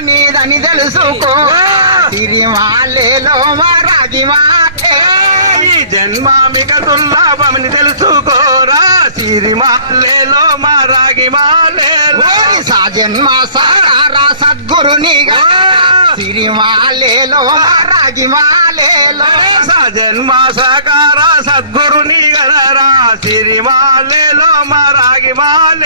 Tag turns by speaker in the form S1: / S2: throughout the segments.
S1: నీదని తెలుసుకో. సిరిమాలేలో మా రాగి మాటే.
S2: ఈ జన్మ మిక దుర్లభమని తెలుసుకోరా సిరిమాలేలో మా రాగి మాలేలో
S1: ఓరి సాజన్మ సారా సద్గురునిగా సిరిమాలేలో మా రాగి మాలేలో.
S2: జన్మ సాకార సద్గురుని గలరా సిరిమాలేలో మా రాగి మాలేలో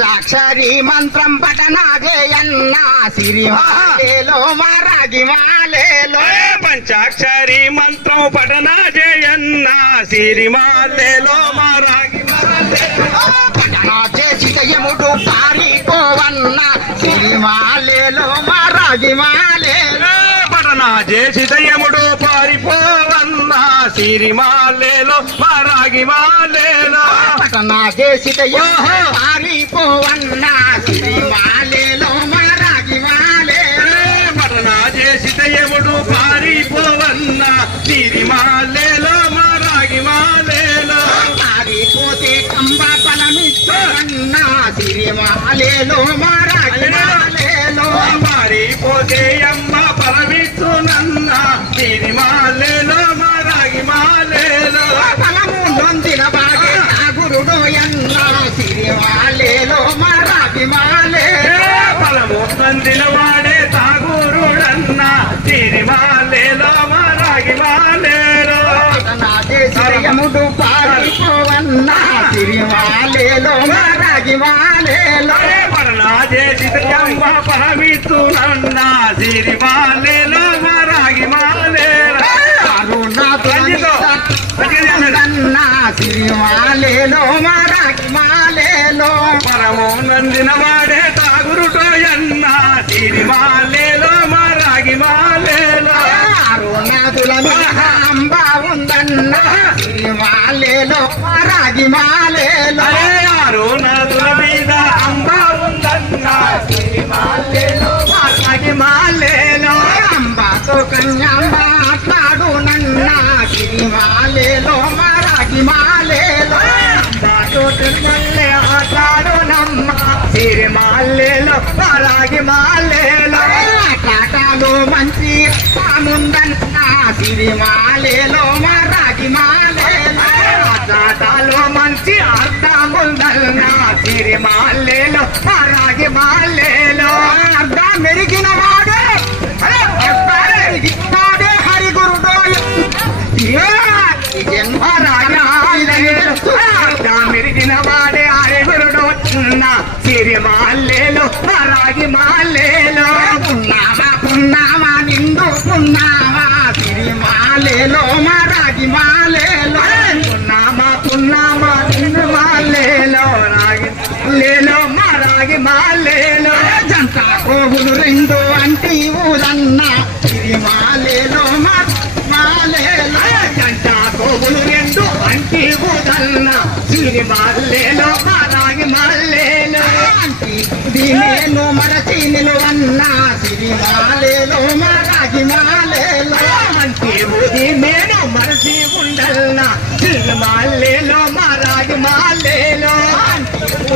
S1: పంచాక్షరి మంత్రం పఠనా జయన్న సిరిమాలేలో మా రాగి మాలేలో
S2: పంచాక్షరి మంత్రం పఠన జయన్న సిరిమాలేలో మా రాగి మాలేలో
S1: పఠనా చేసి యముడు పారిపోవన్న సిరిమాలేలో మా రాగి మాలేలో
S2: పఠన చేసి దయ్యముడు పారిపోవన్న సిరిమాలేలో మా రాగి మాలేలో
S1: చేసి యముడు పారిపోవన్న సిరిమాలేలో మా రాగి మాలేలో
S2: పఠన చేసి దయ్యముడు పారిపోవన్న. సిరిమాలేలో మా రాగి మాలేలో.
S1: పారిపోతే కంబ ఫలమిచ్చన్న సిరిమాలేలో మా రాగి మాలేలో.
S2: పారిపోతే అమ్మ మా రాగి మాలేలో
S1: ఫలము నందిన
S2: వాడే తాగురుడన్న సిరిమాలేలో మా రాగి మాలేలో
S1: నా దేశయముడు పారిపోవన్న. సిరిమాలేలో మా రాగి మాలేలో
S2: పరనా చేసి అమ్మ పరమిస్తునన్న సిరిమాలేలో మా రాగి మాలేలో
S1: అరుణాతులన్న సిరిమాలేలో మా రాగి మాలేలో
S2: నందిన వాడే తాగురుటో ఎన్న సిరిమాలేలో మా రాగి మాలేలో
S1: అంబ ఉందన్న. మా రాగి మాలేలో
S2: నదుల మీద అంబ ఉందన్న. సిరిమాలేలో మా రాగి మాలేలో
S1: అంబాతో కన్యాంబ నన్న సిరిమాలేలో మా రాగి మాలేలో
S2: తిరుమల్లే ఆటాడు నమ్మ సిరిమాలేలో మా రాగి మాలేలో
S1: కాటాలు మంచి పాముందన్న సిరిమాలేలో మా రాగి మాలేలో
S2: ఆటాటాలో మంచి అర్థముందన్న సిరిమాలేలో మా గిరి సిరిమాలేలో మా రాగి మాలేలో.
S1: పున్నావా పున్నామా నిండు పున్నామా సిరిమాలేలో మా రాగి మాలేలో.
S2: పున్నామా పున్నామా నిండు మాలేలో. రాగి లేలో మా రాగి మాలేలో.
S1: జంట కోగులు రెండు అంటే ఊరన్న సిరిమాలేలో మా మాలేలో.
S2: జంట కోగులు రెండు అంటే ఊరన్న సిరిమాలేలో మాలేలో.
S1: నేను మరచి నిలువన్న సిరిమాలేలో మా రాగి మాలేలో
S2: అంతే ఊది నేను మరచి ఉండల్న. సిరిమాలేలో మా రాగి మాలేలో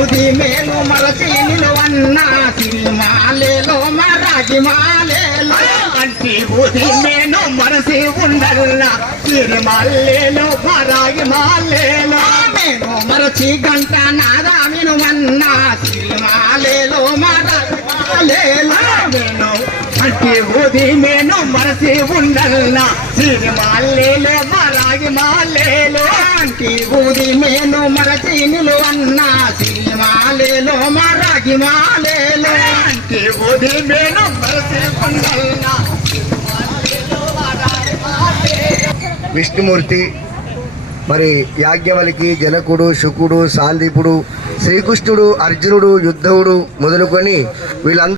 S1: ఉది మేలు మరచి నిలువన్న సిరిమాలేలో మా రాగి మాలేలో
S2: అంతే ఊది నేను మరచి ఉండల్న. సిరిమాలేలో మా మాలేలో
S1: నేను మరచి గంట నాదా వినువన్న
S2: అంటే ఊది నేను మరచి ఉండల్న. సిరిమాలేలో మా రాగి మాలేలో
S1: ఆంటీ ఊది మేను మరచి నిలువన్న సిరిమాలేలో మా రాగి మాలేలో
S2: అంటే ఊది నేను
S3: విష్ణుమూర్తి మరి యాజ్ఞవలికి జనకుడు శుకుడు సాందీపుడు శ్రీకృష్ణుడు అర్జునుడు యుద్ధవుడు మొదలుకొని వీళ్ళందరూ